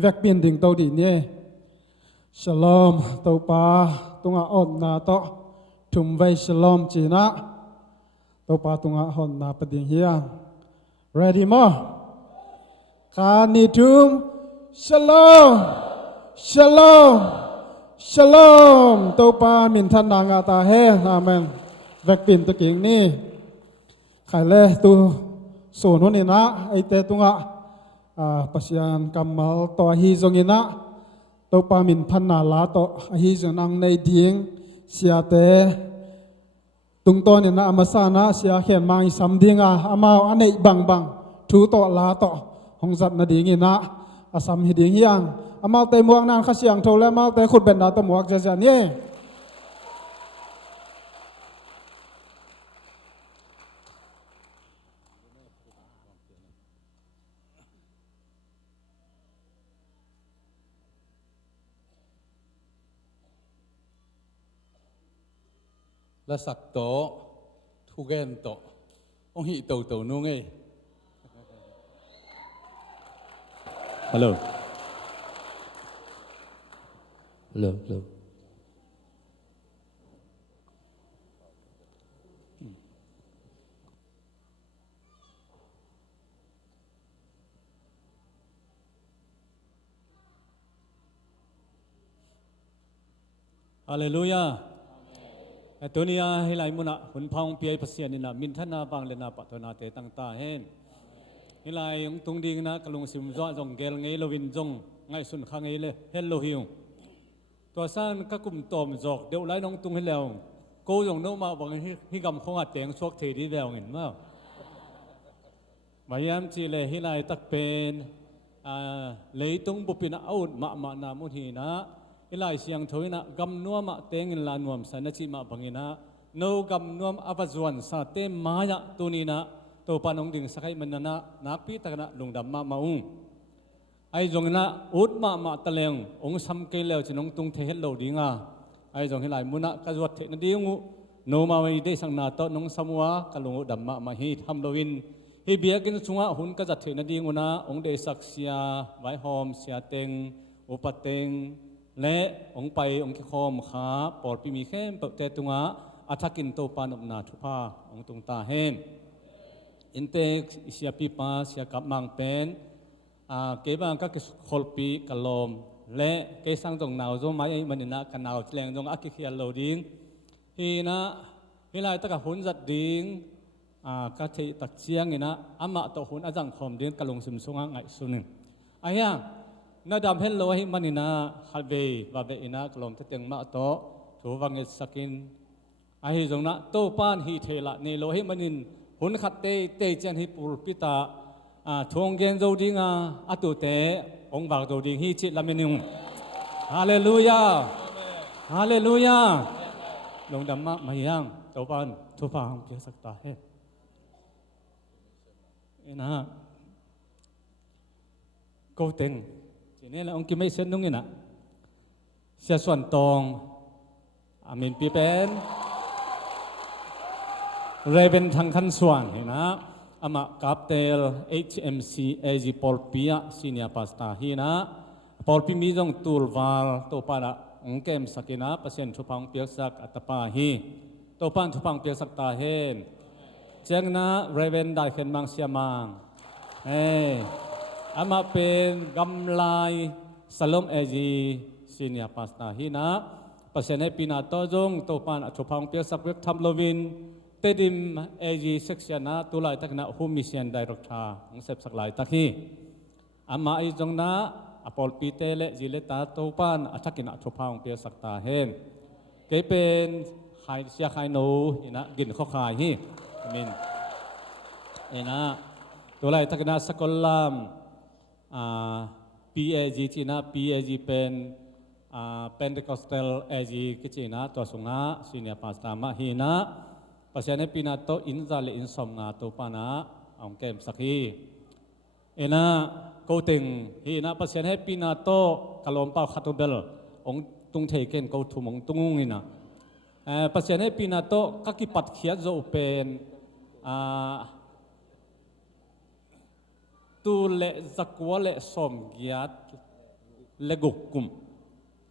แวกบินดิ่งเตาดีเนี่ยฉลองเตาปาตุงอาอ่อนนาโตทุ่มไว้ฉลองจีน่าเตาปาตุงอาอ่อนนาปดิ่งเฮียง ready มั้ยคานิทุมฉลองฉลองฉลองเตาปามินทันนางาตาเฮอาเมนแวกบินตะกิ่งนี่ใครเล่ตูส่วนนี้นะไอเตตุงะปัศยานกำมัลตัวฮีจงอินะตัวปามินพันนาลาตัวฮีจงนังในดิ่งเสียเตตุงตัวนี้นะอามาสานะเสียเขียนมาอีสามดิ่งอามาอันไหนบังทูตัวลาตัวหงจัดนาดิ่งอินะอาสามฮิดิ่งยังอามาเตมวกนานข้าเสียงโทและมาเตขุดเป็นดาตมวกเจนี่ ละสักโตทุเกนโตองหิโตโตนุ่งเอฮัลโหลฮัลโหลฮาเลลูยาตัวนี้ให้ไหลมุนะหุ่นพองเปียพัศยานินะมินทนาบางเลนะปัตนาเตตั้งตาเห็นให้ไหลยงตุงดีนะกลุงสิมจ้าจงเกลไงลวินจงไงสุนข้างไงเลยเฮลโลฮิวตัวสั้นก็กลุ่มตอมจอกเดี๋ยวไหลน้องตุงให้แล้วกูจงโน้มาบอกให้กำคงอัดเตียงชวกเทดีแววเห็นมั้ยมายามจีเลยให้ไหลตักเป็นเลยตุงบุปินะเอามานามุทีนะอิลายเสียงถอยนะกำนัวมาเตงอินลานวมสันนิจิมาบังอินะโนกำนัวอภัจวนสาเตมายะตัวนี้นะตัวปานองดิ่งสักให้มันนะนับปีตะนะลุงดำมาอุงไอจงนะอุดมาตะเลงองสัมเกลแล้วจะน้องตุงเทเฮลโลดิ่งไอจงให้ลายมุนะกจวดเทนดิ่งโนมาไว้ได้สังนาโตน้องสมัวกลุงดำมาฮีทำโลวินฮีเบียกินสุงะหุ่นกจัดเทนดิ่งนะองเดสักเสียไว้หอมเสียเตงอุปเตงและองไปองคิคอมขาปอดปีมีเข้มเปิดเตตุงะอัฐกินโตปานอบนาทุพาองตุงตาเฮมอินเตกเสียปีปาเสียกับมังเป็นเก็บบังก็ขลปีกลมและเกสังจงนาวจงไม้มันนะกันนาวแรงจงอักขิยันโลดิ้งฮีนะฮีไลตะกับหุ่นจัดดิ้งก็ที่ตักเชียงนี่นะอามาต่อหุ่นอาจังคอมดิ้งกะลงสิมสุงไงสุนึงไอ้ยังนาดำเฮลโลให้มันนะฮัลเบย์บาเบอินะกลมที่เต็งมาโตถูวังเอสกินไอ้จงนะโตปานฮีเทละนี่โลให้มันนินหุ่นขัดเตเจนฮิปูลปิตาทวงเกนโจดิงอัตุเตองบากโจดิงฮีจิตละมินุงฮาเลลูยาฮาเลลูยาลงดำมาไม่ยังโตปานทุพางเพียสักตาเฮนะโกเต็งทีนี้เราองค์กิไม่เส้นนุ่งนี่นะเสียส่วนตองอามินปีเป็นเรเบนทางขันส่วนเห็นนะอามากับเตล HMC เอจิปอลปียซีเนียปัสตาฮีนะปอลปีมีจงตูลวาลตัวปาระองค์เกมสักินะเปอร์เซ็นต์ทุพังเปียสักอัตปาฮีตัวปานทุพังเปียสักตาเฮนเจ้านะเรเบนได้ขึ้นมังเสียมังอามาเป็นกำลายสลมเอจีซีเนียปัสตาฮีนะเปอร์เซ็นต์ให้ปีนาโตจงตัวปานทุพังเปียสักเวกทำโลวินเตดิมเอจีเซ็กชันนะตุลายตักนะฮูมิเชียนไดรักทาของเซปสักหลายตักฮีอามาไอจงนะอพอลปีเตเลจิเลตาตัวปานอัฐกินะทุพังเปียสักตาเฮนเกเป็นไฮเซียไฮโนฮีนะกินข้อขายฮีมินนะตุลายตักนะสกอลลามPAG จีน่า PAG เป็นPentecostal AG กิจนะตัวสุงาสิเนียปัสตามาฮีนะปัจจัยในปีนาโตอินซาเลอินสมงาตัวปานะองเกมสักฮีนะโกติงฮีนะปัจจัยในปีนาโตกะลมเป้าคาตุเบลองตุงเทเกนโกทุมองตุงงนะปัจจัยในปีนาโตกักิปัดเขียโจเป็นตูเลจักวเลสมกียด เลกุกุม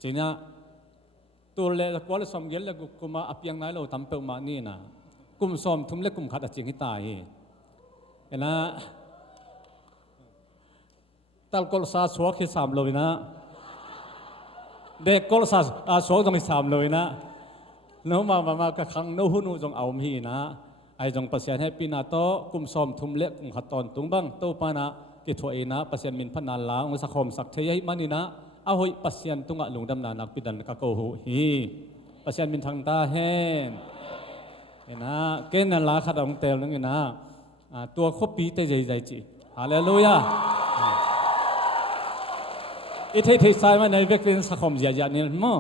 จีน่าตัวเลกว่าเราสมเกลเลกุกุมอาเปียงไหนเราทำเปิลมานี่นะกุมสมทุ่มเลกุมขัดจริงให้ตายเห็นนะตัลกอลซาสวกที่3เลยนะเด็กกอลซาสวกต้องมี3เลยนะโน้มากระคังโน้หุ่นจงเอามีนะไอจงเปอร์เซ็นต์ให้ปีนาโตกุมสมทุ่มเล็กกุมขัดตอนตุงบังโตปานะกิถวยนะเปอร์เซ็นต์มินพันนาลาองสักคมสักเทียให้มันนี่นะเอาหอยเปอร์เซ็นต์ตุงะลุงดำนานักปิดันกะโกหูฮีเปอร์เซ็นต์มินทางตาแห้งเห็นนะเกณฑ์นั่นละขัดองเตลนึงนะตัวคบปีเตยใจจีฮาเลลูยาอีเทใส่มาในเวกเรนสักคมยาเนี่ยมั้ง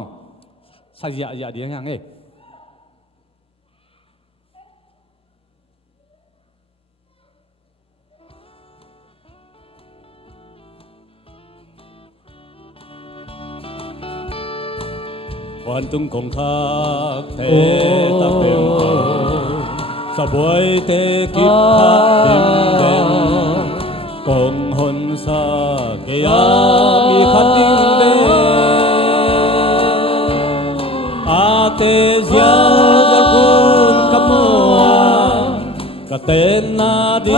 สักยาเดียงยังไงวันตุงคงคักเทตะเป็นสบวยเตกิบฮักดิมเดนกงหนสาเกียมีขัดดิมเดนอาเตเซียจะกุนกับมัวกะเตนนาดี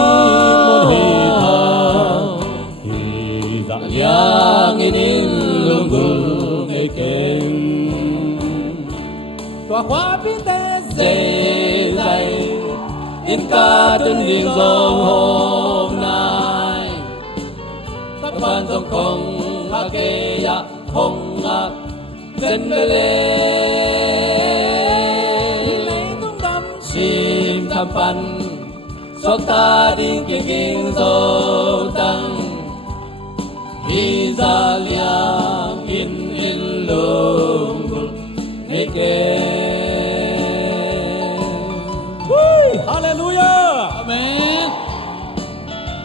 มุนฮิตาฮิดะยังอินินลุงกุลเอเกนตัวความพิเศษใจอินกาตุนดิงทรงโฮมนายสักวันทรงคงฮักเกยะคงฮักเส้นเวเลในตุ้งดำชิมทำปันสกตาดิงกิงโซตังฮิซาเลียงอินลุงกุลเอเกฮาเลลูยาอาเมน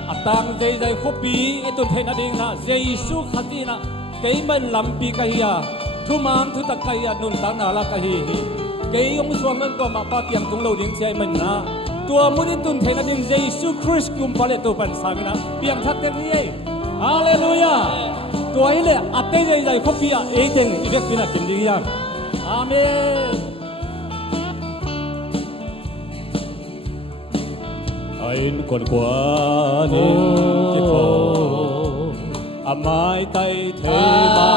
อัตังใจคบปีไอตุนเทนัดิงนะเยซูขัดดีนะเกยมันลำปีกะฮิยาทุมานทุตะกะฮิยานุนตานาลากะฮิเกยองสวงนั้นก็มาปาเตียงตุงโลดิงใจมันนะตัวมุนิตุนเทนัดิงเยซูคริสต์กุมพาเลตุปันสามินะเปียงทักเตนีฮาเลลูยาตัวไอเล่อัตเตใจคบปีอะเอเดนอีเวกปีนะกิมดิยังอาเมนAin kon kwanin kito amai tay thế ma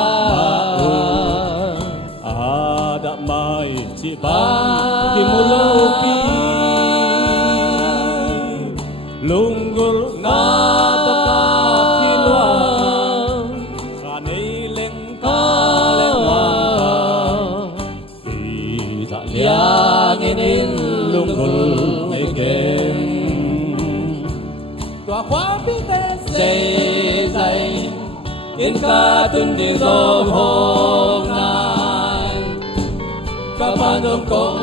ada mai chi bang ki mulopi lunggul na ta ka kilwa khanei leng ka leng wa i za liang in lunggul ai kemตัวความพิเศษใจอินกาตุนดิโซโฮนายกับพันธุกง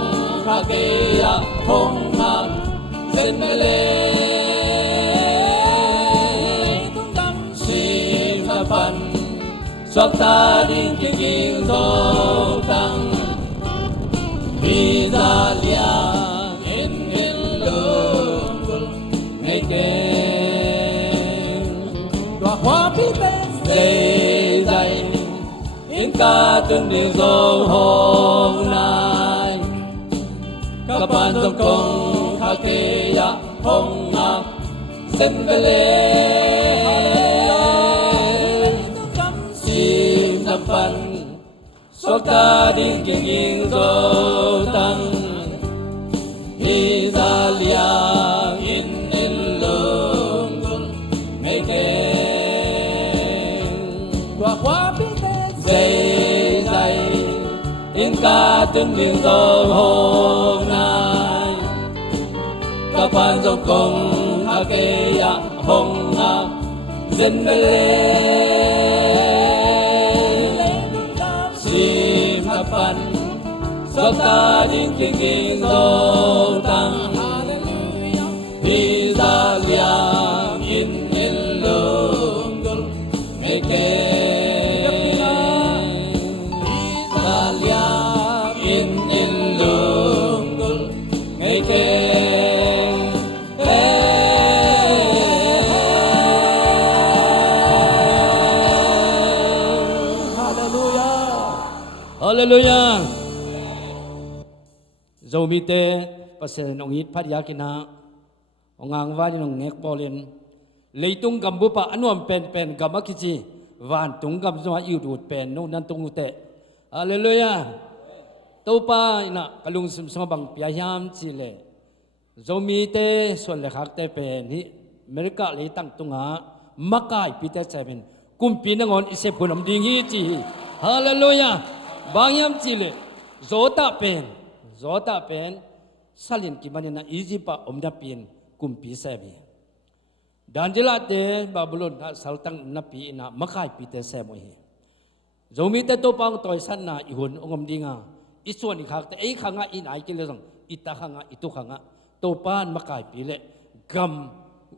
คาเกียคงหักเส้นเวลตุ้งดำชีพพันสบตาดิงกิงโซตังมีซาเลียอินลุงกุลเอเกความพิเศษใจอินกาตุนดิโซโฮนายกับพันธุกงคาเกียคงหักเส้นเวเลชีมทำปันสกตาดิงกิงโซตังฮิซาเลียอินลุงกุลเอเกตัวความพิเศษใจอินกาตุนดิงโซโฮนายกับพันธุกงคาเกียคงหักเส้นเวเลชีพพันสกตาดิงกิงโซตังฮิซาเลียอินลุงกุลเอเก เลลูยาโจมีเตภาษาองค์อิทพัดยากินาองค์อังวานินองเงกปอลินเลยตุงกัมบุปะอนุมเป็นกัมมักกิจีวานตุงกัมสวาอิวดูดเป็นโนนันตุงอุเตฮาเลลูยาตัวป้านะกลุงสมสมบังพยายามจีเลโจมีเตส่วนเล็กเตเป็นที่อเมริกาเลยตั้งตุงหามักกายพิเตเซเป็นกุมปีนังอนอิเซพุนอมดิงฮีจีฮาเลลูยาบางยามจีเลโจตาเป็นสัลินกิมันนะอีจิปะอมดาปีนกุมปีเซบีดันเจลาเตบาบิโลนสัลตังนับปีนะมักกายพิเตเซมวยโจมีเตตัวปังตัวสันนะอีหุนองมดิงาอีส่วนอีกขากแต่ไอ้ขางะอีไหนกิเลสังอีตาขางะอีตุขางะตัวปานมักกายปีเลกัม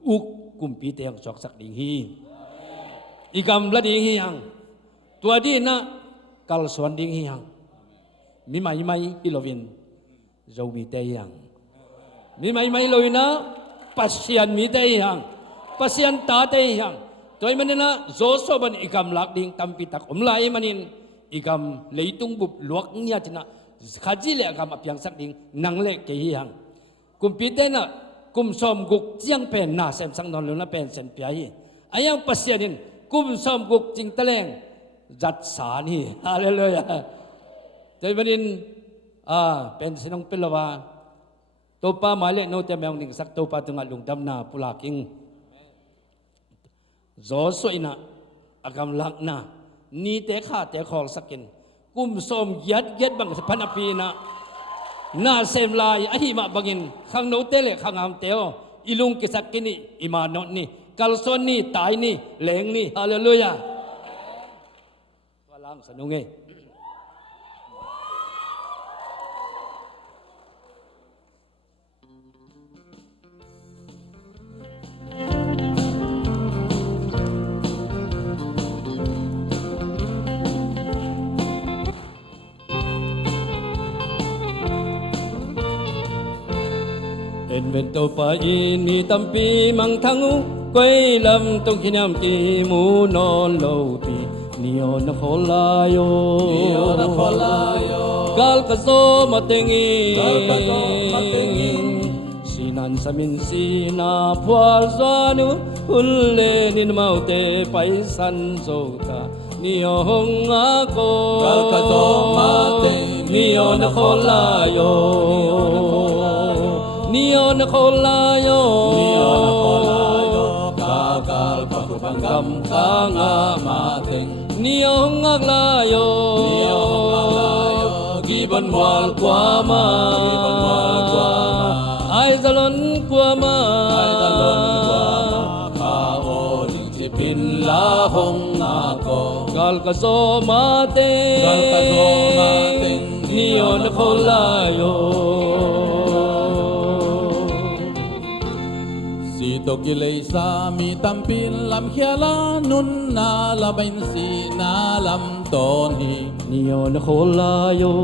อุกกุมปีเตียงจอกสักดิ่งฮีอีกำละดิ่งฮียังตัวดีนะกัลสวนดิ่งฮียังมีไหมอิโลวินโจมีเตียงมีไหมโลวินะปัสยันมีเตียงปัสยันตาเตียงตัวมันนะโจโซบันอีกำลักดิ่งตัมปิตักอมลายมันินอีกำเลยตุงบุบลวกเงียจนะขจิเลกำอภิยังสักดิ่งนังเล็กเกียงกุมปีเตนะกุมสมกุกเจียงเป็นนาเซมสังนอนลุนะเป็นเซนปียอายังปัสยานินกุมสมกุกจิงตะเลงจัดสานีฮาเลลูยาใจบันินเป็นสิน้องเป็นละวาตัวป้าหมายเลขโนเตมยังหนึ่งสักตัวป้าตุงลุงดำนาปุลากิงโจสวยนะอากำลักนะนี่เตะขาเตะคอสักกินกุมสมยัดบังพันปีนะน่าเซมลายอหิมาบังอินข้างโนเตเลข้างอามเตโออิลุงกิสักกินี่อิมานนนี่กัลซอนนี่ตายนี่เลงนี่ฮาเลลูยาว่าลังสนุงเงเอ็นเวนโตปาอินมีตัมปีมังทังอุกวยลำตงขินยามกีมูนอนโลปีนิโอนโคลายโยกาลกะโซมาเตงิสินันสมินสีนาพวาซานุอุลเลนินมาเตไปสันโซตานิโอฮงอาโกกาลกะโซมาเตนิโอนโคลายโยNiyon kolayo kagal pagpangam kangamating Niyong aglayo giban wal kwama ay zalon kwama kaoling sipin lahong ako gal kaso mating niyon kolayo Tokilay sa mi tampin lam khiala nun na labain si na lam toni Niyo na kolayo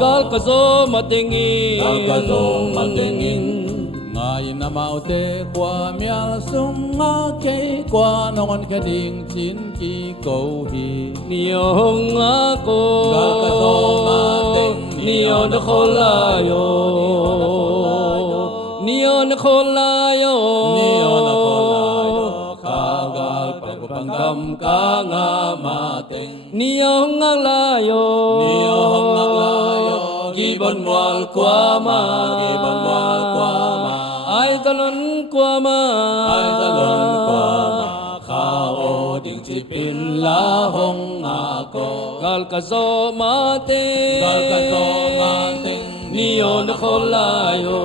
kal kazo matingin ngay na maute kwa mial sung nga kay kwa nongon kading chin ki ko hi Niyo ngako kal kazo mating niyo na kolayo Niyon kolayo kagal pagpanggam kangamating Niyong aglayo giban wal kwama ay talon kwama kao ding chipin lahong ako kal kazo mating niyon kolayo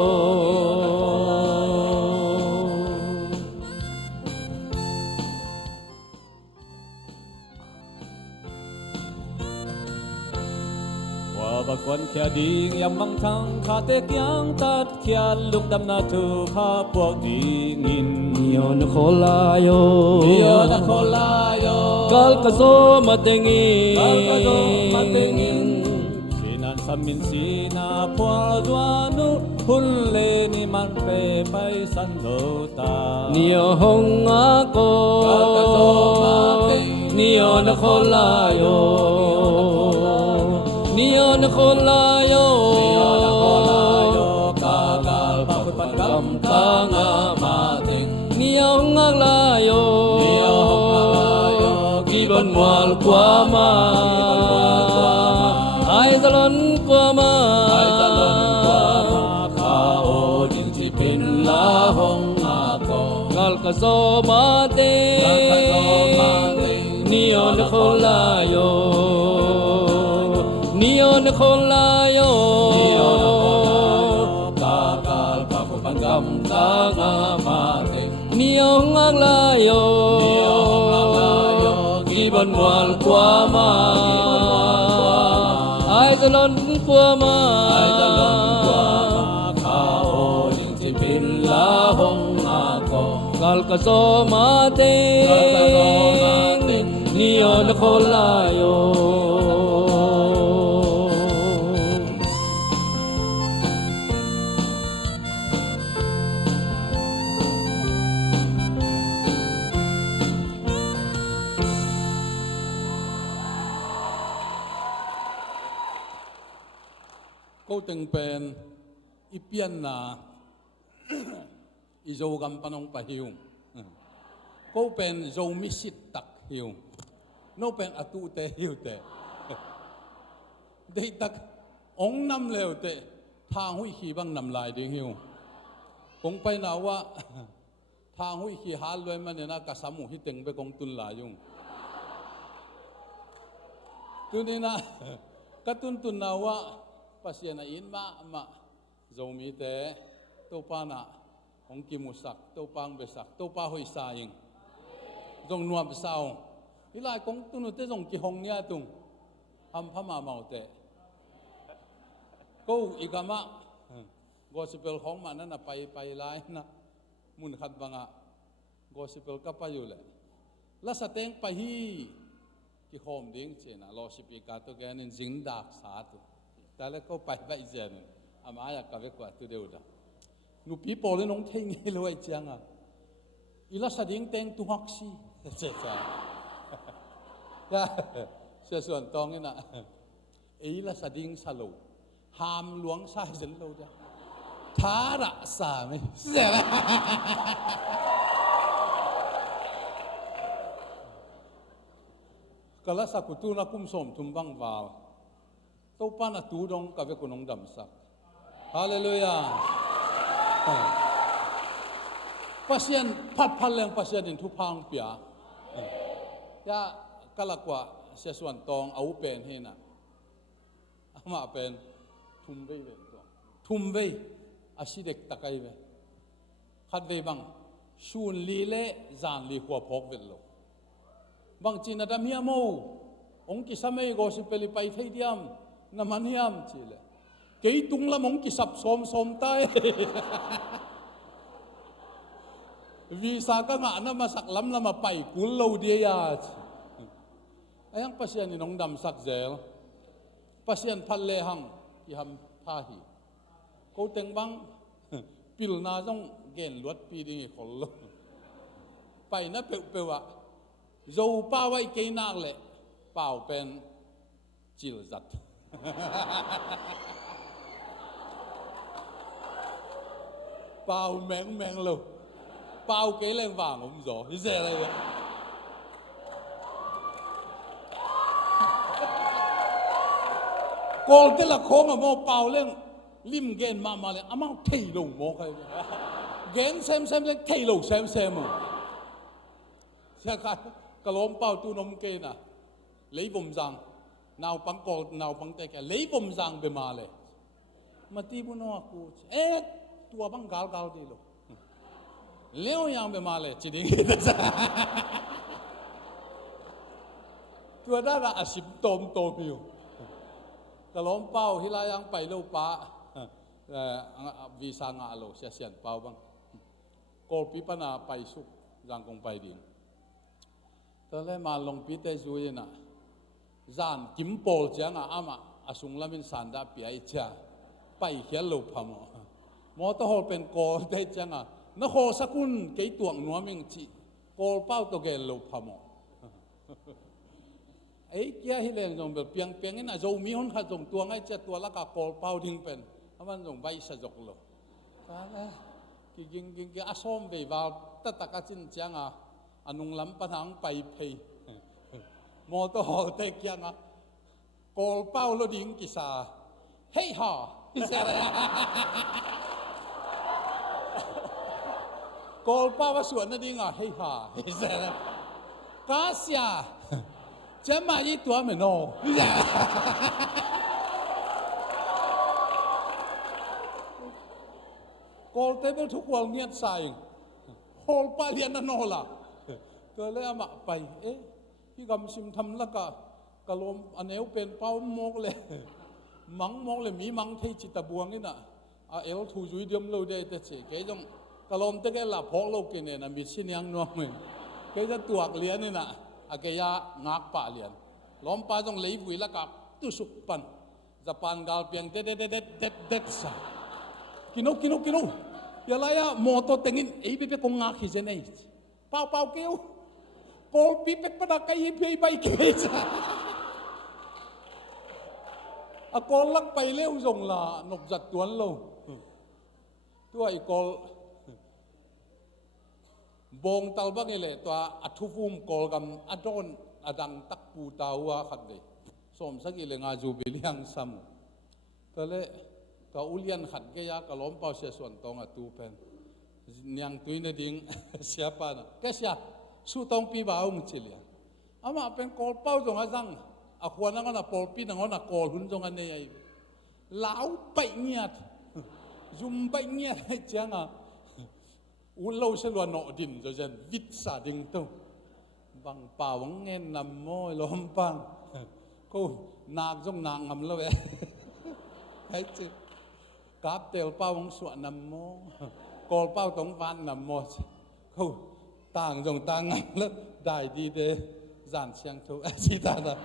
Bagwan kya ding yang mang thang khatek yang tat kya luk dam na tu pha puak dingin Niyon kolayo kal kazo matingin sinan samin sina pual duanu hulle ni man pe pai san lota Niyong ako niyon kolayo นครลายโย kagal pakut pagam kanga mating เนียวงักลายโย niyo hokalayo กีบนมวลกว่ามาไอตะลอนกว่ามา ay talon kwa makao ding tipin lahong ako กัลกะโซมาเต Kalkaso mating เนียวนครลายโยเนียวนครลายโย niyo kagal pakut pagam kanga mating เนียวงักลายโย niyo hokalayo กีบนมวลกว่ามาไอตะลอนกว่ามา ay talon kwa makao ding tipin lahong ako กัลกะโซมาเต Kalkaso mating เนียวนครลายโย ko teng pen ipian na izo gam panong pahiu ko pen zo misit tak hiu no pen atu te hiu te dei tak ong nam leo te thang hui khi bang nam lai ding hiu kong pai na wa thang hui khi hal loi man na ka samu hi teng be kong tun la yung tunina katun tun na wa pasien na in ma zomi te to pa na ong kimusak to pang besak to pa hoi sa ing dong nuam sao ilai kong tunu te dong ki hong nya tung ham phama mau te ko igama gospel hong ma na pai lai na mun khat banga gospel ka pa yu le la sa teng pa hi ki hom ding chena lo sipi ka to gan in jing dak sa tu ta le ko pai bai jen ama ya ka ve kwa tu deu da nu pi po le nong theng ni lo ai chang a ila sa ding teng tu hok si che cha ya se suan tong ina ila sa ding sa lo ham luang sa jen lo da tha ra sa me se la kala sa kutu na kum som tum bang wal to pa na tu dong ka ve kunong dam sak hallelujah pasien phat leng pasien in thu phang pia ya kala kwa se suan tong au pen he na ama pen thum ve to thum ve asidek takai ve khat ve bang sun li le zan li khwa phok vel lo bang chin adam hiam mo ong ki samei go si peli pai thei diam na man hiam chile kei tung la mong ki sap som tai vì sao các ngã nó mà sắc lắm là mà bảy cuốn lâu đi ya ayang pasien in ong dam sak zel pasien phal le hang ki ham tha hi ko teng bang pil na jong gen luat pi ding khol lo pai na pe wa zo pa wai ke nak le pau pen chil zat pau meng lo bao kế lên vàng ông gió cái gì này vậy còn tên là khó mà mua bao lên lim gen mà lên amang thầy lồng mua cái gen xem thầy lồng xem mà sẽ khai cái lom bao tu nôm kê nè lấy vùng răng nào bằng cột nào bằng tay cái lấy vùng răng về mà lên mà ti bu nó aku tua bằng gal đi lo leo yang be male chiding tua da la asim tom hiu kalom pau hilayang pai lo pa visa nga lo sia sian pau bang kol pi pana pai su jang kong pai din ta le ma long pi te zu na zan kim pol chang a ama asung lamin san da pi ai cha pai hial lo phamo mo to hol pen kol te chang a nó hồ sa kun cái tuồng nó mình chỉ cô bao tôi gel lục hàm ไอ้เกี้ยฮิเลงจงแบบเปียงเปียงนี่นะโจมีคนขัดจงตัวไงเจ็ดตัวละกะกอลเป้าทิ้งเป็นเพราะมันจงใบสะจกโลตาละกิงอาส้มไปว่าตัดตะกัจินจังอ่ะอนุงลำปะทังไปเพยมอเตอร์ฮอลเตกยังอ่ะกอลเป้าโลดิ้งกิสาเฮ้ยฮ่ากอลเป้าว่าส่วนนั่นดิ้งอ่ะเฮ้ยฮ่ากาเซียจะมาอีตัวเหมือนโน่กอลเตเบิลทุกวันเงียบใส่โฮลปาเลียนนั่นโน่ล่ะก็เลยเอามาไปเอ๊ะพี่กำชิมทำแล้วก็กะลมอันเอวเป็นเป้ามกเลยมังมกเลยมีมังที่จิตตะบวงนี่น่ะเอวถูจุยเดียมเราได้แต่เฉยแกจงกะลมเตะแกหลับพกเรากินเนี่ยนะมีชิ้นยังนัวเหมือนแกจะตัวเลี้ยนนี่น่ะแกยางักป่าเลี้ยนล้อมป่าจงเลยบุยแล้วก็ตุสุปันจะปันกาลเปียงเด็ดซะกินุอย่าไรอะโมโตเต็งอินไอ้เป๊ะคงงักฮิเจเนย์เป่าเกี้ยวโกปีเป็ดปนักไอ้เป๊ะใบเกจอะกอลักไปเร็วจงละนกจัดตัวเราตัวไอ้กอลบงตัลบังนี่แหละตัวอัทุฟุมกอลกับอดอนอดังตักปูตาวขัดเลยสมสักอีเลงอาจูบิเลียงซ้ำก็เลยก็อุเลียนขัดแกยากระล้มเป่าเสียส่วนตองตูเป็นยังตุยนดิ่งเสียปานะแกเสียสู้ตองปีบ่าวมุจเลียอามาเป็นกอลเป่าจงอาจังอาควรนั่งนะปอลปีนั่งนะกอลหุ่นจงอันนี้ไอ้ลาวไปเงียดจุ่มไปเงียดให้จังอ่ะอุลเราเสลวนอดินจะวิทสาดิ่งตัวบังป่าวังเงินนำโมยล้อมปังก็นากจงนางงำแล้วเว้ยไอ้จิกาบเตลเป้าวังสวนนำโมกอลเป้าตรงฟันนำโมเขาต่างจงต่างงำแล้วได้ดีเดจานเชียงถูกสิตาละ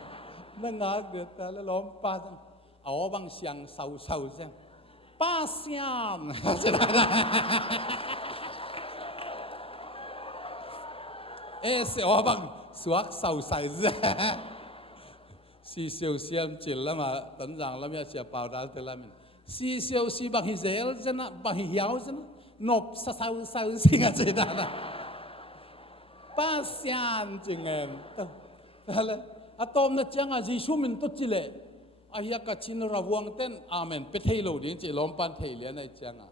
นั่งงาเดือดแต่แล้วล้อมป้าจังเอาบางเสียงเศร้าจังป้าเสียมสิตาละเอเสียวบังสวกเศร้าใส่เสียสีเสียวเสียมจิลแล้วมาตั้งจังแล้วมีเสียเปล่าดัลเตล่ามินสีเสียวสีบังฮิเซลจะนะบังฮิยาวจะนะนบเศร้าสิงห์สิตาละป้าเสียมจริงเองอะไรอะตอมนั่นจังอ่ะยิสุมินตุจิเลอายะกัชินระวังเต้นอาเมนเปเทโลดิ้งจิลอมปันเทเลียนไอ้จังอ่ะ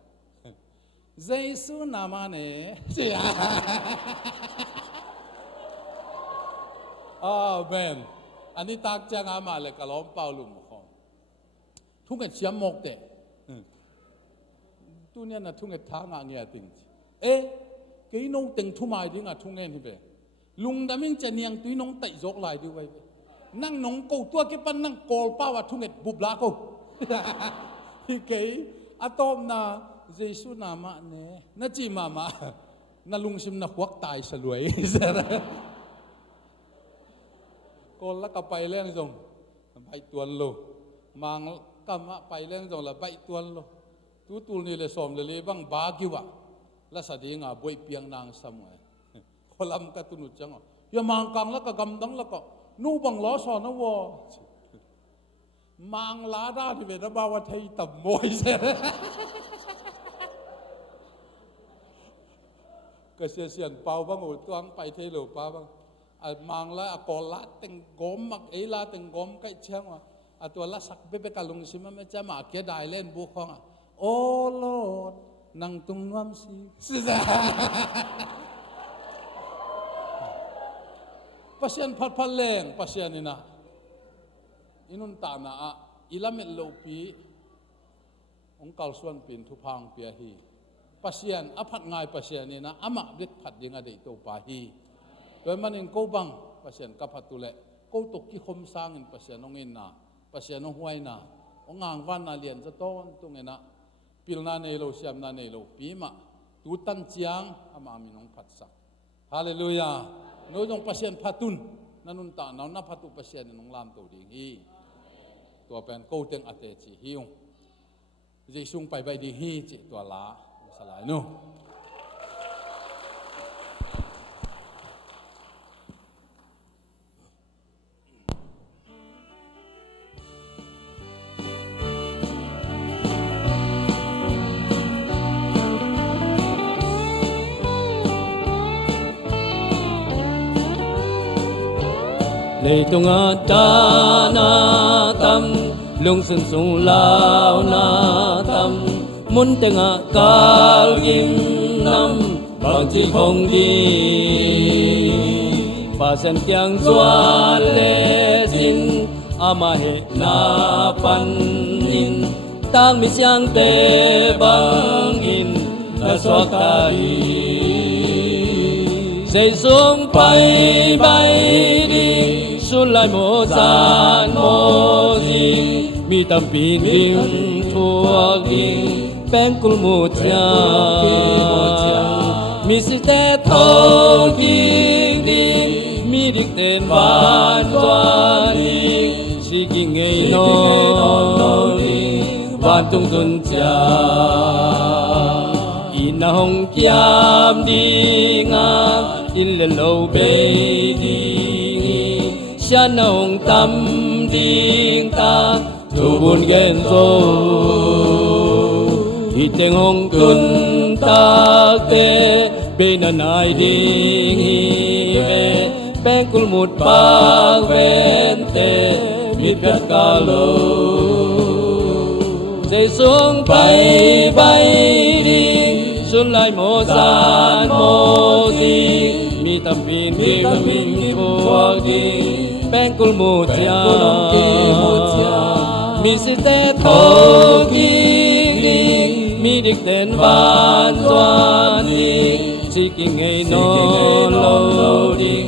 ยิสุนามาเน่เสียอาเมนอันนี้ตากจังอามาเลยกะล้อมเป่าลุมขอมทุกเงเชียมมกเตะตัวเนี้ยนะทุกเงท้างาเงียติงเอ๊ะกี่น้องเต็งทุ่มไม้ดิ้งอ่ะทุกเงนี่เป้ลุงดามิงจะเนียงตุยน้องไต่ยกลายด้วยนั่งน้องกูตัวกี่ปันนั่งกอลป้าว่าทุกเงบุบลากูที่เก๋อะตอมนาเจสุนามาเน่น่าจีมาน่าลุงชิมน่าควักตายสลวยกอลละก็ไปเรื่องจงไปตัวโลมังก็มาไปเรื่องจงละไปตัวโลตูนี่เลยสมเลยบังบากิวะและสดีงาบวยเปียงนางสมัยคนลำกัตุนุจังอ่ะอย่ามังกังแล้วก็กำดังแล้วก็นู่บังล้อสอนวะมังลาด้าที่เวทบาวไทยตับมวยเสร็จก็เสียนเป่าบังอุดตัวไปเทโลป้าบังมังละกอละเต็งกอมมักเอลาเต็งกอมใกล้เชียงว่ะตัวละสักเบบกาลงสิมันไม่จะมาเกียได้เล่นบุคคลอ่ะโอ้โลดนังตุงน้ำสิสิจ้าภาษาพัดแรงภาษานี่นะอินุนตานะอิลามิลโลปีองค์กาลส่วนปินทุพังเปียฮีภาษาอภัดง่ายภาษานี่นะอามาเด็ดผัดยังไงเด็กตัวปาฮีโดยมันเองกูบังภาษากับพัดตุเล่กูตกที่คมสร้างอินภาษาน้องอินนะภาษาน้องห้วยนะองงางวันนาเลียนจะต้นตรงนี้นะพิลนาเนโลเซียมนาเนโลปีมาตูตันเจียงอามามีน้องพัดสักฮาเลลูยาโน้ตองภาษาพัดตุนนั่นนุ่นตาน้องนับพัดตุภาษาในน้องลามตัวดีฮีตัวเป็นกูเต็งอัตเตจิฮิวจิซุงไปดีฮีจิตัวลาสลายนู้ lệ tung ta na tâm lung sung sung lao na tâm muốn tiếng cao im năm bằng chỉ không đi và sen tiếng doa lệ xin ama he na pan in tang mi siang te bang in na so ta dây xuống bay bay đi xuân lại mô gian mô gì mi tâm pin kim thuộc đi bên cul mô cha mi si te thâu kinh đi mi dik tên ban doan đi si kinh ngày nô đi ban tung tuân cha na hong kiam đi ngang in le lâu bê đi xa na hong tâm đi ta tu buồn ghen dô hi tiếng hong tuân ta tê bê na nai đi hi về bên cul một bạc ven tê mít gắt ca lô dây xuống bay bay đi xuân lại mô gian mô gì mi tâm pin kim thuộc đi bên cul mô cha mi si te thâu kinh đi mi dik tên ban doan đi si kinh ngày nô lâu đi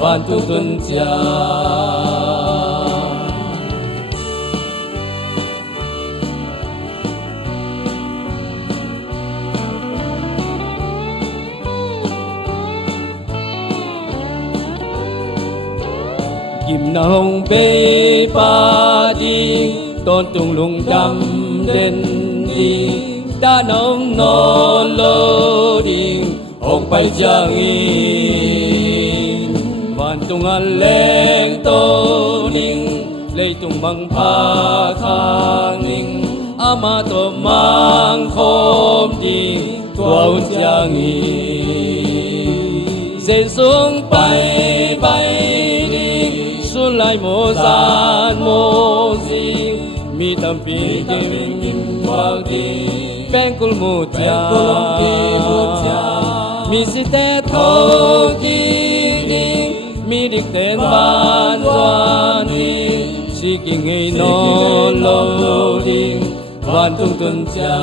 ban tu tuân cha kim na hong bê pa đi tôn tung lung đâm đến đi đã nông nô lô đi hong bay giang in van tung an leng tô ninh lê tung bằng pa khang ninh ama to mang khom đi tuao giang in dây xuống bay bay xuân lại mô gian mô gì mi tâm pin kim vào đi bên cul mô cha mi si te thâu kinh đi mi dik tên ban doan đi si kinh ngày nô lâu đi van tung tuân cha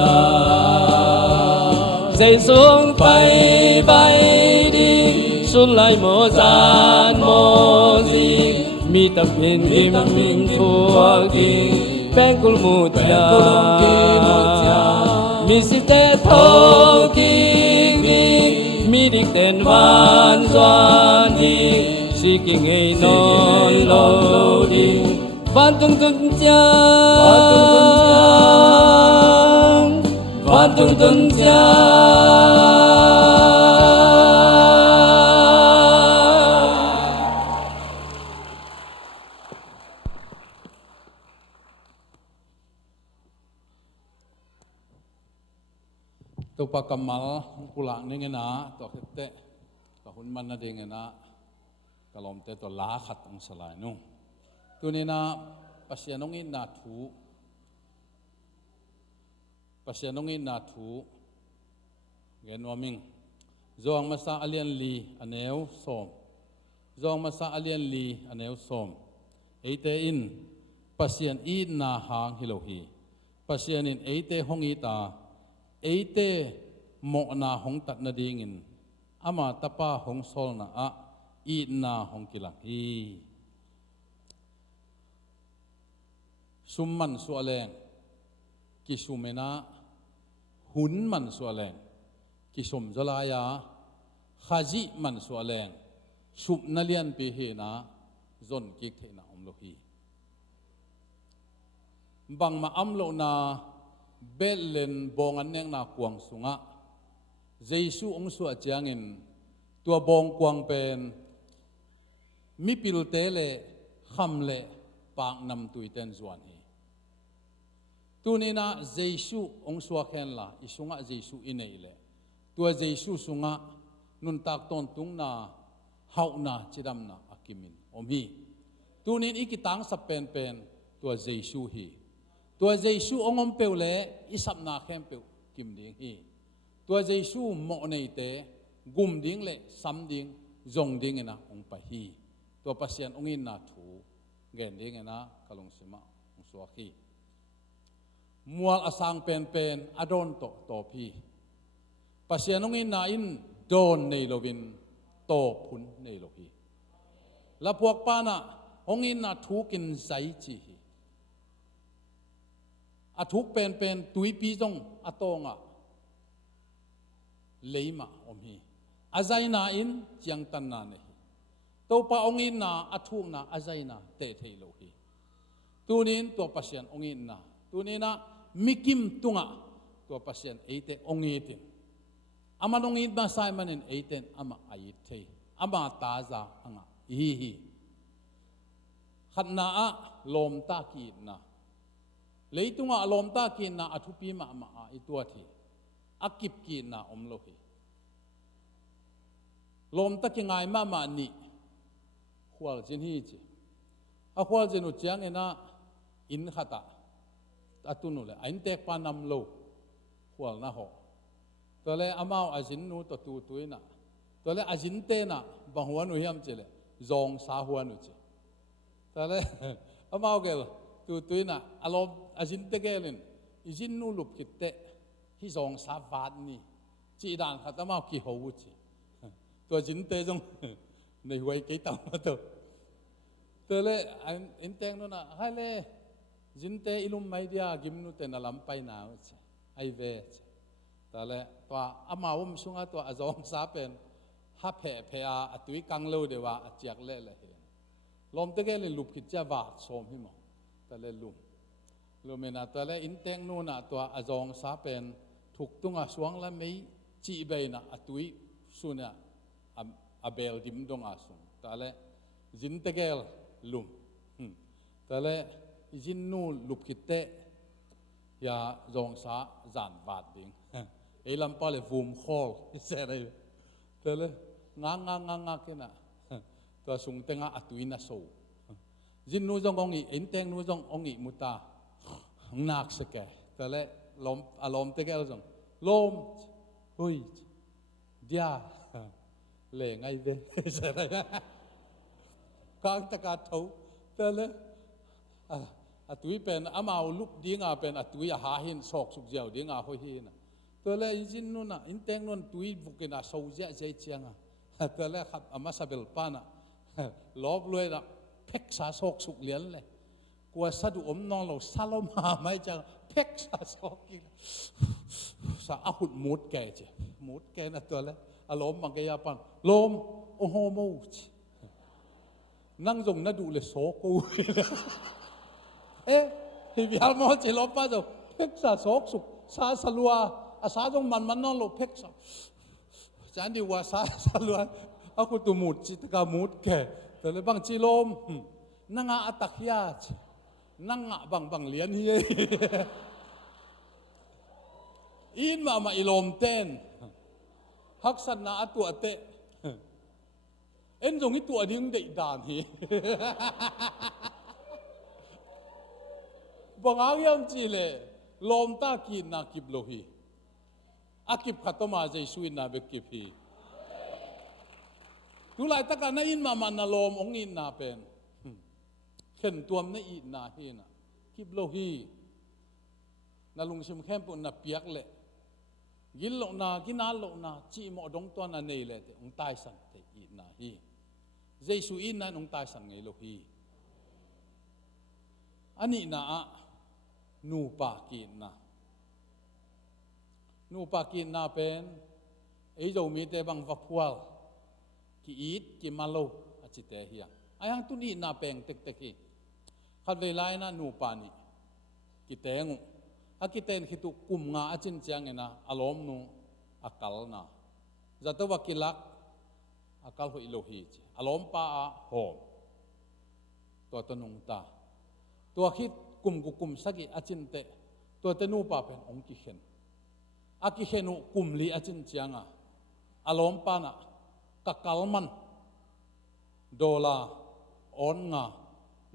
dây xuống bay bay đi xuân lại mô gian mô gì mi tâm pin kim thuộc đi bên cul mô cha mi si te thâu kinh đi mi dik tên ban doan đi si kinh ngày nô lâu đi van tung tuân cha van tung tuân cha tu pa kamal pula ni ngena to khette ka hun man na ding ngena kalom te to la khat ang salai nu tunina pasianong in na thu gen waming zong masa alian li aneu som zong masa alian li aneu som eite in pasian i na hang hilohi pasian in eite hongi ta eite mo na hong tat na dingin ama tapa hong sol na a i na hong kilaki summan sualeng kisumena hun man sualeng kisum zalaya khaji man sualeng sup nalian pe he na zon kik the na om lohi bang ma amlo na belen bong an neng na kuang sunga jesu ong su achangin tua bong kuang pen mi pil tele khamle pak nam tuiten zuan hi tunina jesu ong su khen la isunga jesu ineile tua jesu sunga nun tak ton tung na hau na chidam na akimin omi ตัวนี้อีกตังสับเป็นตัวเยซูฮีตัวเยซูองค์เปลวเล่อิสับนาเข้มเปลวกิมดิ้งฮีตัวเยซูโมเนเตกุมดิ้งเล่ซ้ำดิ้งจงดิ้งนะองไปฮีตัวปัสยันองอินนาถูเงินดิ้งนะกลงสิมาองสวาคีมัวอาสังเป็นอดอนโตพีปัสยันองอินนาอินโดนในโลวินโตพุนในโลฮีและพวกป้านะองอินนาถูกินใจจีอาทุกเป็นตุยปีจงอาตงะเลยมาอมฮีอาใจนาอินจังตันนาเนฮีตัวป้าองอินนาอาทุกนาอาใจนาเตะเทโลฮีตัวนี้ตัวปัสยันองอินนาตัวนี้นะมิกิมตุงะตัวปัสยันเอเตองอิตินอามันองอินมาไซมันเอเตนอามาไอเทอามาตาซาอ่ะฮีขันนาอะลมตากีนะเลยตุงะลมตากีนะอธุปีมาอีตัวทีอากิบกีนะอมโลหิลมตะกิงไงมานี่ขวลจินฮีจีอาขวลจินุจังเอ็นะอินขัตะอาตุนุเลยอินเตกปานำโลขวลนะฮอตัวเลยอามาอาจินนูตัวนะตัวเลยอาจินเตนะบังหัวนุยามเจเลยจงสาหัวนุเจแต่เลยอามาเกลตัวน่ะอารมณ์อาจินเตเกลินอิจินนูลุบกิเตที่จงสาบาดนี่จีดานขัดอามากี่หัวจีตัวจินเตจงในวัยกี่ตังมาตัวเลยอินเตงนู่นน่ะให้เลยจินเตอิลุมไม่ดีกิมนุเตน่ะลำไปหนาวจีไอเวจีแต่เลยตัวอามาวุ้มสุงอ่ะตัวจงสาเป็นฮับเพะอาตุยกังโลเดว่าเจียกเล่เลยลมตะเกลิลุบกิจวาดสมหิมะแต่เลยลุมนะแต่เลยอินเตงนู่นน่ะตัวจงสาเป็นถูกตุงสวงละไม่จีเบน่ะตุยสุเนี่ยเบลดิมดงสุงแต่เลยจินตะเกลลุมแต่เลยจินนู่ลุบกิเตยาจงสาจานวาดดิ้งไอ้ลำปาเลยฟูมโคลเสร็จเลยแต่เลยงากินะตัวสุงเตงอาตุยน่ะโซจินนู่จงองอีอินเตงนู่จงองอีมุตานักสเกแต่เลยลมเตงจงลมเฮ้ยเดียเล่งไงเว้เสร็จเลยกางตะการเท้าแต่เลยอาตุยเป็นอามาลุบดิ้งเป็นอาตุยหาหินสอกสุกเจียวดิ้งหอยหินตัวเลยจินนู่นน่ะอินเตงนู่นตุยบุกินะโซเจเจียงตัวเลยขัดอามาซาเบลปานะลบเลยนะเพ็กสาสอกสุกเลี้ยนเลยกลัวสะดุอมนอนเราซาลมาไม่จังเพ็กสาสอกกินสาอาหุดมูดแก่จีมูดแก่นะตัวเลยอารมณ์บางแกยาปันลมโอโฮโมนั่งจงน่าดูเลยโซกูฮิบิอาลมอจิลบป้าจ้ะเพ็กสาสอกสุกซาสลัวอาสาจงมันนอนเราเพ็กสาจันดีว่าซาสลัวอากุตุมูดจิตกามูดแก่แต่เลยบางจีลมนั่งอาตักยาจนั่งบางเลียนเฮียอินมาอิลมเต้นฮักษณะตัวเตะเอ็นจงที่ตัวดิ้งเด็ดด่านฮีบางอย่างยังจีเลยลมตากินนักกิบโลฮีอากิบขัดตัวมาใจช่วยนาเบกิบฮีดูหลายตะการนั่นอินมามันนาลมองอินนาเป็นเข็นตัวนั่นอินนาฮีนะกิบโลฮีนาลุงชิมเข้มปุ่นนาเปียกเลยกินโลนากินน้ำโลนาจีหมอดงตัวนั่นเองเลยแต่องตายสันแต่อินนาฮีเจสุอินนั้นองตายสันไงโลฮีอันนี้นะนูปากินนะนูปากินนาเป็นไอ้เจ้ามีแต่บางวักพวลกิอีดกิมาโลอาจิตเฮียไอ้ยังตุนีนาเป็นเต็กฮีขัดเวลานะนูปานี่กิเตงอากิเตนคิตุกุมงาอาจินเจียงนะอารมณ์นูอากัลนะจัตวกิลักอากัลหุอิโลฮีจีอารมณ์ป้าโฮมตัวตนุงตาตัวคิดกุมสักอาจินเตตัวเตนูปาเป็นองกิเข็นอากิเข็นุกุมลีอาจินเจียงอารมณ์ป้านะกักกัลมันโดลาออนงา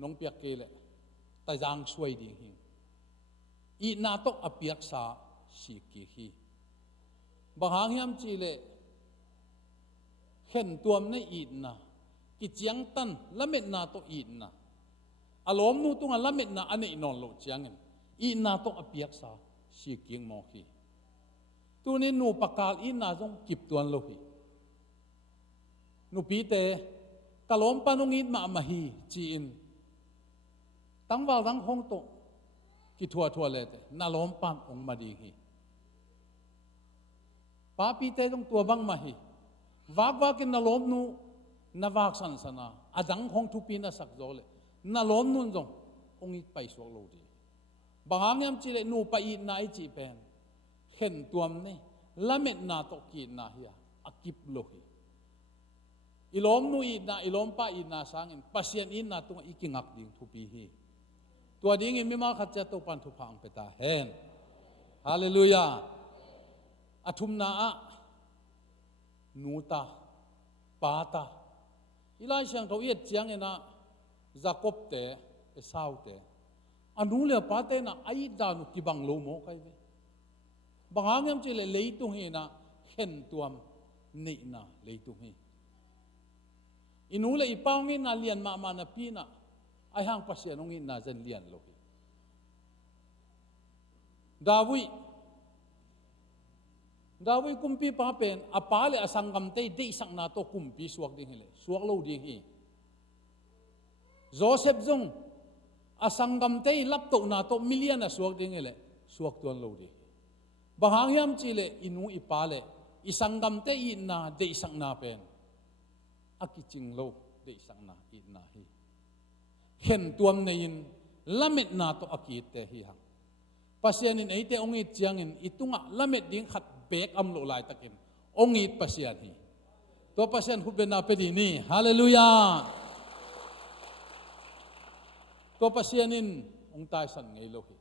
น้องเปียกเกลแต่จางช่วยดีหิงอีนาตกอเปียกสาสีกีฮีบางหางยามจีเลเห็นตัวมันอีนากิจยังตันละเม็ดนาตอีนาอารมณ์นู้ตุงละเม็ดนาอันนี้นอนโลจียงเงินอีนาตกอเปียกสาสีกีงมอฮีตัวนี้นูปากาลอีนาจงกิบตัวโลฮีนูปีเตกะล้มปานุงิดมาฮีจีนตั้งวาตั้งห้องโตกิทัวเลยแต่นาล้มปามองมาดีฮีป้าปีเตต้องตัวบังมาฮีวากกินนาล้มนูนาวากสันสนาอาจังห้องทุปีนาสักโจเลยนาล้มนูนจงองค์ไปสวกโลดีบางอย่างจีเลนูไปอีนายจีเป็นเห็นตัวมันนี่ละเม็ดนาตกินนาเฮียอากิบโลฮีอิลอมนูอีนาอิลอมป้าอีนาสังอินปัสยันอินนาตัวอีกิงักดิ่งทุปีฮีตัวดิ่งอิมิมาขัดเจตุปันทุพังเปตาเฮนฮาเลลูยาอาทุมนาอะนูตาปาตาอีไลเชียงเขาเอียดเจียงเอนะจักบเตเอสาวเตอนูเลปาเตนะไอดานุกิบังโลโมใครเวบางอย่างจีเลยตุงเฮนะเห็นตัวนี่นะเลยตุงเฮอินูเลยอีป้างินนาเลียนมานาปีนะไอห่างปัสยานงินนาเจนเลียนโลหิดาวิกุมปีป้าเป็นอปาเลอสังกัมเตยได้สังนาโตกุมปีสวกดิ่งเลยสวกโลดิ่งฮีโจเซฟจงอสังกัมเตยรับโตนาโตมิเลียนสวกดิ่งเลยสวกตัวโลดิ่งบางอย่างจีเลอินูอีป้าเลอีสังกัมเตยนาได้สังนาเป็นอากิจิงโลเดสังนาอินาฮีเห็นตัวในยินละเม็ดนาโตอากิเตฮีฮังปัสยานินไอเตองอิจยังอินอิตุงะละเม็ดดิ้งขัดเบกอัมโลลายตะกินองอิปัสยานีตัวปัสยานหุบเบนาเปดีนี่ฮาเลลูยาตัวปัสยานินองตายสันไงโลฮี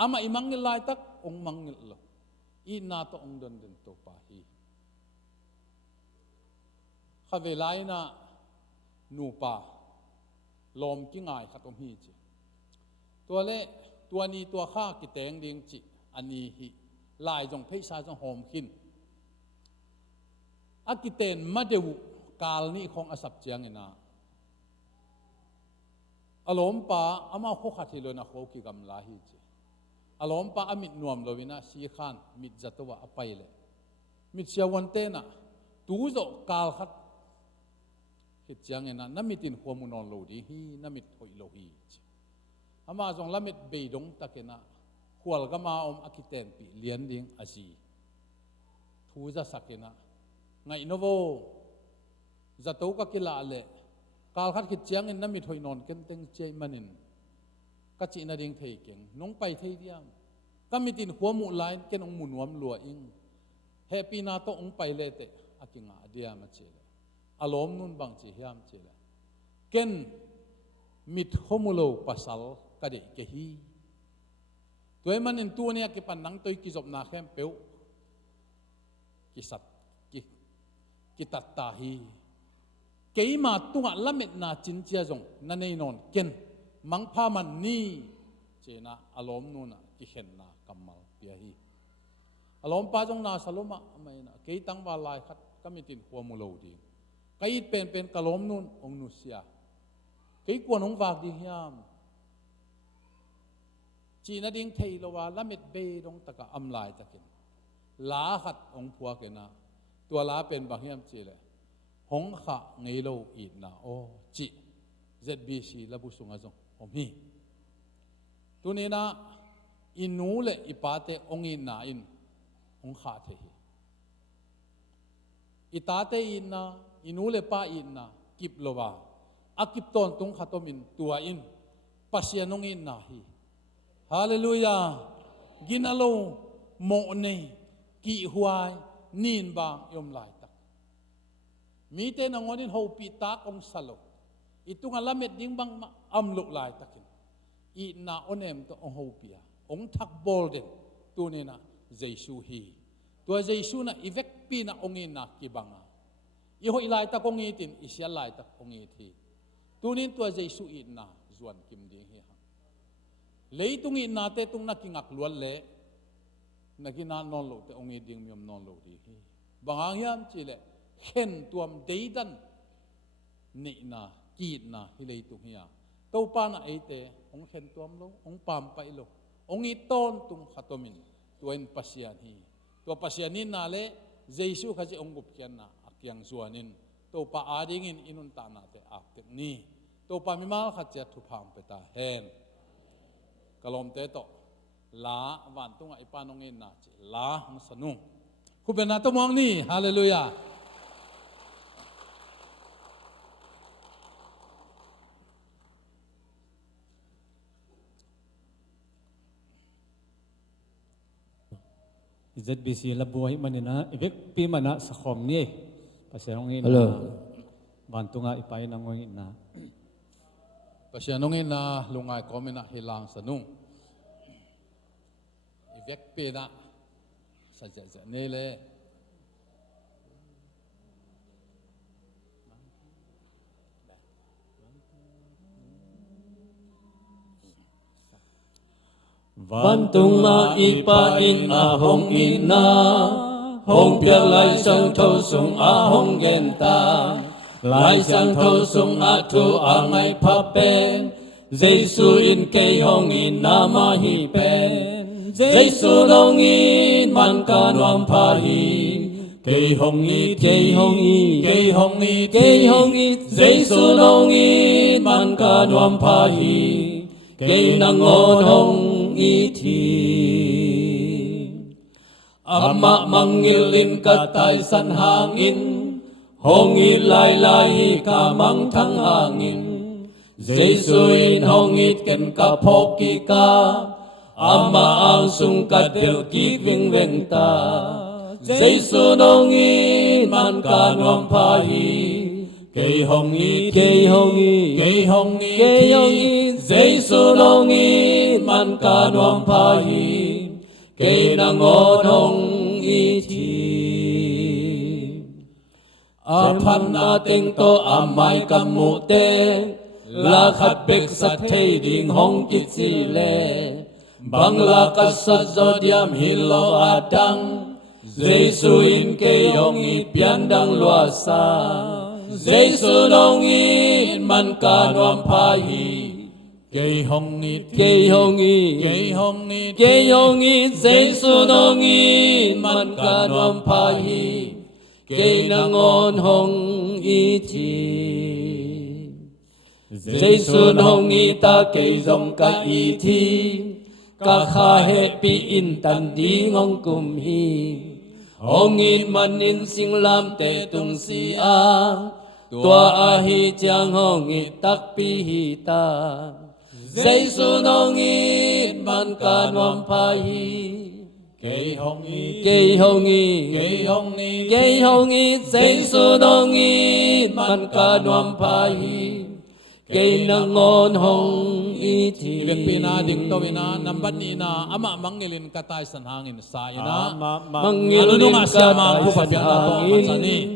อามาอิมังเงลายตักองมังเงลโลอินาโตองดันเดนโตปาฮีข้าเวลานะนูปาลมกิ้งไงขัดอมฮีจีตัวเล่ตัวนี้ตัวข้ากิเตงเดียงจีอันนี้ฮีลายจงเพศาจงหอมขินอากิเตนมาเดวกาลนี้ของอสับเจียงนะอารมณ์ปาอามาโคขัดที่เลยนะโคกิกำลาฮีจีอารมณ์ปาอามิดนวมโลวินะสีขานมิดจัตวะอภัยเลยมิดเชียวันเตนะตูโจกาลขัดคิดจังเงินนั่นมิตินหัวมุนอนโลดีฮีนั่นมิตหอยโลฮีอามาจงละมิตเบยดงตะเกนะหัวลก็มาอมอคิเตนปีเลียนดิ้งอาจีทูจะสักเกนะไงโนโวจะโตก็กิลาเล่กาลขัดคิดจังเงินนั่นมิตหอยนอนกันเต็งเจมันินกัจจินาดิ้งเทเก่งน้องไปเทียมก็มิตินหัวมุลายกันองมุนวมลัวอิงเฮปีนาโตองไปเลเตอากิงาเดียมาเจเลอารมณ์นุ่นบางจีฮิามเจเลเกนมิดโฮมุโลปัสสัลกะเดเกฮีตัวมันอินตัวเนี่ยกิปันนังตัวกิจบนาเข้มเปียวกิสัตกิตัตตาฮีเกยมาตัวละเม็ดนาจินเจียจงนั่นเองนอนเกนมังพามันนี่เจนะอารมณ์นุ่นกิเห็นนากัมมัลเปียฮีอารมณ์ปาจงนาสลมะไม่นะเกยตั้งวาลายขัดก็มีตินหัวมุโลดีไก่เป็นกะล้มนุ่นองนุเซียไก่กวนองวากดีฮิามจีนดิ้งเทลวาละเม็ดเบดงตะกะอำลายตะกินลาขัดองพัวเกนะตัวลาเป็นบางฮิามจีเลยหงขะเงยโลอีนะโอจีZBC ละบุสุงอาจงอมฮีตัวนี้นะอินูเลอิปาเตองอินนาอินหงขะเทฮีอิตาเตอินนะอินูเลปาอินนะกิบโลวาอากิบตอนตุงขัดตมินตัวอินปัสยานงอินนะฮีฮาเลลูยากินาโลโมเนกิฮวายนินบางยมลายตักมีเตนงอนินหูปีตากองสโลอิตุงอลาเม็ดดิ้งบางอัมลุลายตักินอีนาโอเนมตัวองหูปียองทักบอลเดนตัวนี้นะเจซูฮีตัวเจซูนะอีเวกปีนะองอินนะกิบังอ่ะอีหอยลายตะกงอีตินอิเสียลายตะกงอีทีตัวนี้ตัวเจซูอินนะ zuan kim ding hi leitung in na te tung na kingak luan le nagina non lo te ongi ding miom non lo di hi bangang yam chi le khen tuam deidan ni na ki na hi leitung hi to pa na ate ong khen tuam lo ong pam pai lo ongi ton tung khatomin tuin pasian hi to pasianin na le jesu khaji ongup kian na akyang zuanin to pa ading in inun ta na te aktek ni to pa mi mal khacha thu phang peta hen kalom te to la van tunga ipanong in na chi la hong sanung kubena to mong ni hallelujah ZBC labuhay manina ibek pi mana sa khom ni pasayong in Hello. bantunga ipay nangoy na pasianong in na lungay komena hilang sanung ivek pena sa jaja nele Bantunga ipain ahong ina, hong piak lai sang thâu sung ahong genta, lai sang thâu sung atu angai papen, Giêsu in cây hong in nama hi pen, Giêsu nong in man ka nuam pa hi, cây hong it, cây hong it, cây hong it, cây hong it, Giêsu nong in man ka nuam pa hi, cây nang ngon hong iti ama mangilin katay san hangin hongi lai lai ka mang thang hangin Jesuin hongit ken ka phoki ka ama ang sung ka del ki ving veng ta Jesu nongin man ka nuam pa hi cây hồng y cây hồng y cây hồng y cây hồng y Giêsu nong y man ka nuam pa hi cây nang ngon hong y thi aphan na teng to amai kamu te la khat bek sa thei ding hong ki chi le bangla ka sa zodiam hilo adang Giêsu in cây hồng y pian dang lua sa Giêsu nong in man ka nuam pa hi cây hồng it cây hồng it cây hồng it cây hồng it Giêsu nong in man ka nuam pa hi cây nang ngon hong y thi Giêsu nong i ta cây dòng ka y thi ka kha he pi in tan di ngong kum hi hong in man in sing lam te tung si a tua a hi chang hong i tak pi hi ta Giêsu nong in man ka nuam pa hi cây hồng y cây hồng y cây hồng y cây hồng y Giêsu nong in man ka nuam pa hi cây nang ngon hong y thi ivek pina ding to ina namban ni na ama mangilin katay san hangin sa ina mangilin sa katay mga san hangin hangin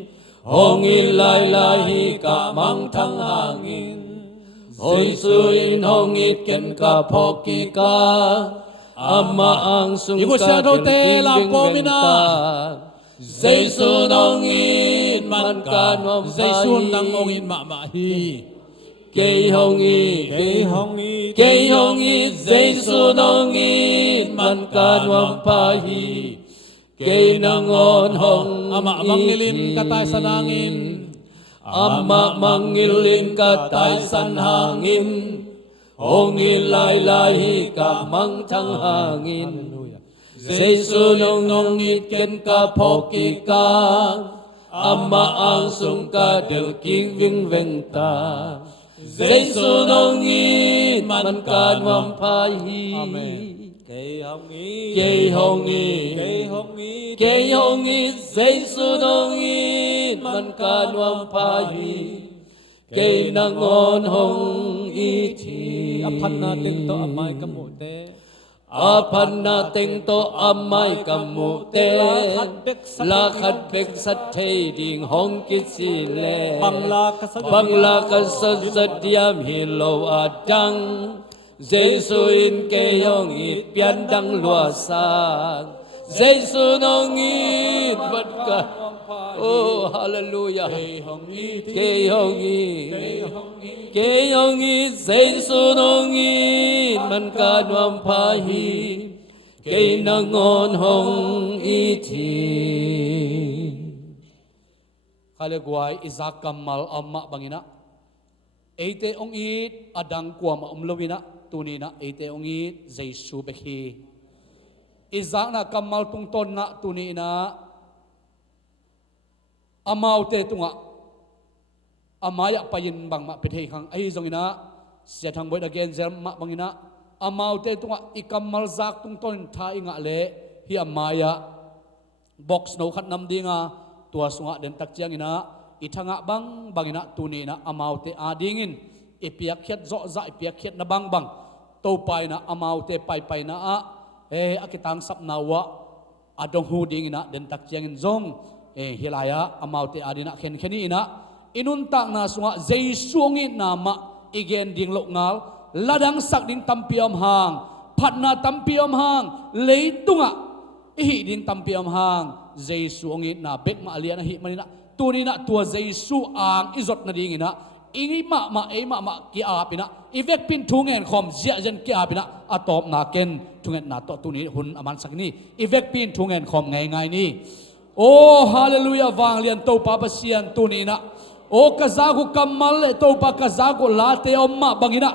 hongin lai lai ka mang thang hangin Giêsu in hongit ken ka phoki ka ama ang sung Ibu ka siya daw te ken la king pomina. Giêsu nong in man ka nuam pa Giêsu nang hi ongin mamahi cây hồng y cây hong y cây hồng y Giêsu nong in man ka nuam pa hi cây nang ngon hong ama mangilin katay sa nangin ama mangilin katay san hangin hongin lai lai ka mang thang hangin Giêsu nong it ken ka phoki ka ama ang sung ka del king ving veng ta Giêsu nong in man ka nuam pa hi cây hong y cây hồng y cây hong y cây hồng y Giêsu nong in man ka nuam pa hi cây nang ngon hong y thi aphan na teng to amay kamu te Apana teng to amai kamu te lakhat bek sat thei ding hong ki si le bangla ka sat diam hi lo adang Giêsu in ke yong it pian dang lua sang Giêsu nong it bat ka oh hallelujah ke yong Giêsu nong it man ka nuam pha hi ke nang ngon hong i thi khale guai Isaac kamal amma bangina eite ong it adang kwam umlowina tunina eite ong it Giêsu bekhi Isaac na kamal tung ton na tunina amaute tunga amaya payin bang ma pethei khang ai zongina sia thang boy again zel ma bangina amaute tunga ikamal zak tung ton tha inga le hi amaya box no khat nam dinga tua sunga den tak chiang ina ithanga bang bangina tunina amaute adingin ipiak khet zo za ipiak khet na bang bang to pai na amaute pai na a akitang sap nawa adong hu dingina den tak chiang in zong hilaya amaute adina khen kheni ina inun tak na sunga Giêsu nama igen ding lo ngal ladang sak ding tampiam hang phatna tampiam hang leitunga hi ding tampiam hang Giêsu na bek ma aliana hi manina tunina tua Giêsu ang izot na ding ina ingi ma ki apina ivek pin thungen khom zia jen ki apina atop na ken thungen na to tuni hun aman sakni ivek pin thungen khom ngai ni oh hallelujah wang lian to pa pasian tunina o kazagu kamal le to pa kazagu late omma bangina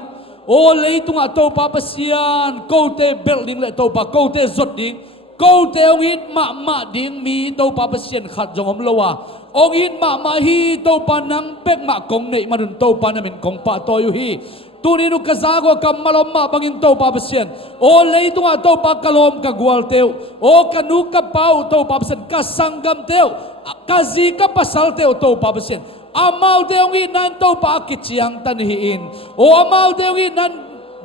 o leitunga to pa pasian kote building le to pa kote zot ding kote ongit ma ding mi to pa pasian khat jongom lowa ongit ma hi to pa nang bek ma kong nei manun to pa namin kong pa to yu hi tuninu kazago kamal omma bangin to pa pasian o leitunga to pa kalom ka gwal teu o kanu ka pau to pa pasian kasangam teu kazi ka pasal teu to pa pasian amal deongi nan to pa kichiang tan hiin o amal deongi nan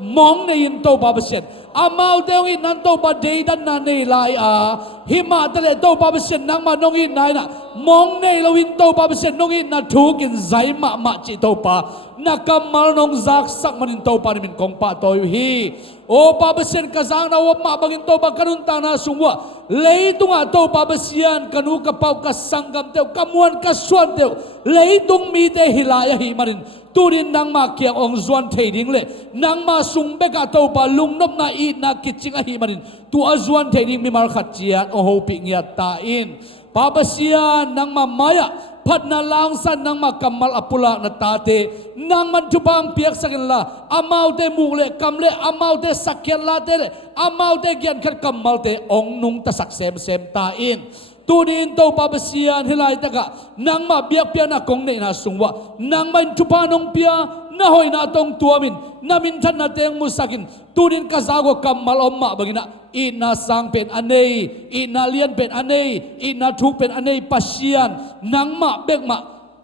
mong nei to pa besen amal deongi nan to pa dei dan na nei lai a hima tale to pa besen nang ma nongi nai na mong nei lowin to pa besen nongi na thu kin zai ma chi to pa na kamal nong zak sak manin to pa ni min kong pa to hi o pa besen kazang na wa ma bangin to pa kanun ta na sungwa leitunga to pa besian kanu ka pau ka sangam teu kamuan ka suan teu leitung mi te hilaya hi marin turin nang ma kiang ong zuan thading le nang ma sung be ka to pa lungnop na i na kitchinga hi marin tu azuan thading mi mar khat chian o ho pi ngia ta in pa besian nang ma maya phat na lang san nang ma kamal apula na tate nang man tubang piak sakin la amau te mule kamle amau te sakyan la te amau te gyan khat kamal te ong nung ta sak sem ta in tunin to pa besian hilai taka nang ma biak pia na kong nei na sungwa nang man tupanong pia na hoi na tong tuamin namin than na teng musakin tunin kazago kamal omma bagina ina sang pen anei ina lian pen anei ina thuk pen anei pasian nang ma bek ma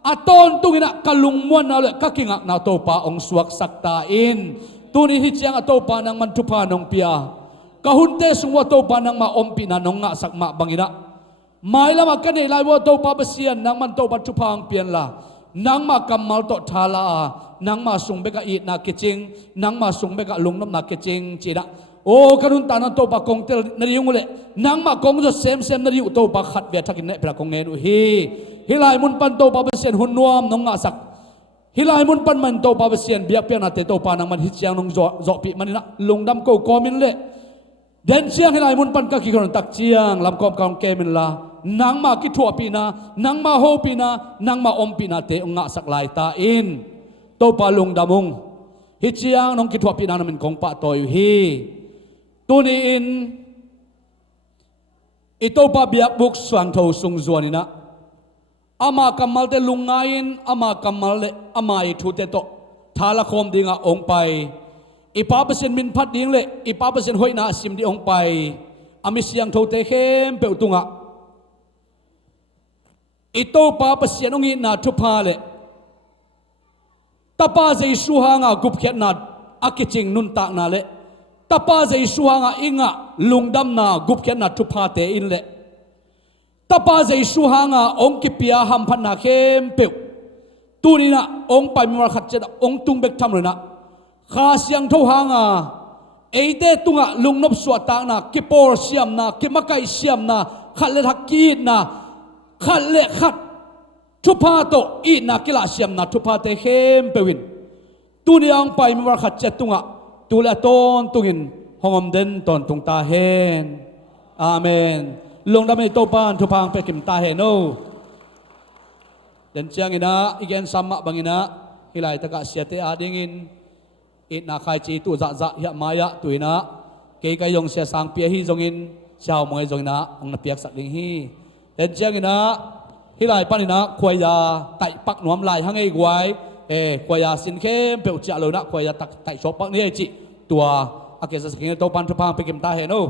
aton tungina kalungmuan na le kakingak na to pa ong suak sakta in tunin hichiang ato pa nang man tupanong pia kahunte sungwa to pa nang ma ompi na nong nga sakma bangina mai lama kane lai wo to pa basian nang man to pa tupang pian la nang ma kamal to thala nang ma sung beka it na kiching nang ma sung beka lungnom na kiching chida o kanun tanan to pa kongtel nariung le nang ma kong jo sem na riu to pa khat ve thakin ne pra kong ne hi hilai mun pan to pa basian hun nuam nong nga sak hilai mun pan man to pa basian biak pian na te to pa nang man hichiang nong zo pi manina lungdam ko komin le den chiang hilai mun pan ka ki kon tak chiang lam kom kong kemin la nang ma ki thua pina nang ma ho pina nang ma om pina te nga sak lai ta in to pa lung damung hi chiang nong ki thua pina namin kong pa toy hi tuni in ito pa biak buk swang tho sung zuanina ama kamal te lungain ama kamal le ama I thu te to thala khom dinga ong pai ipa pasen min phat ding le ipa pasen hoina sim di ong pai ami siang tho te khem pe utunga ito pa pasian ong na thu pha le tapa Giêsu hanga gup khet na akiching nun tak na le tapa zai suhanga inga lungdam na gupken na thupa te in le tapa zai suhanga ong ki pia ham phan na khem pe tunina ong pai mi war khat che ong tung bek tham rena kha siang tho hanga eite tunga lungnop suwa ta na ki por siam na ki makai siam na khat le thakki na khat le khat thupa to i na kila siam na thupa te khem pewin tuniang pai mi war khat che tunga tula ton tungin hongom den ton tung ta hen amen lung dam ei to pan thu pang pe kim ta he no den chiang ina igen samma bangina hilai taka siate adingin it na khai chi tu za za ya maya tuina ke kai yong sia sang pia hi jongin chao moi jongina ong na piak sak ding hi den chiang ina hilai panina khoya tai pak nuam lai hangai gwai khoya sin khem pe cha lo na khoya tak tai shop pak ni chi tua akesa saking to pan thu pang pe kim ta he no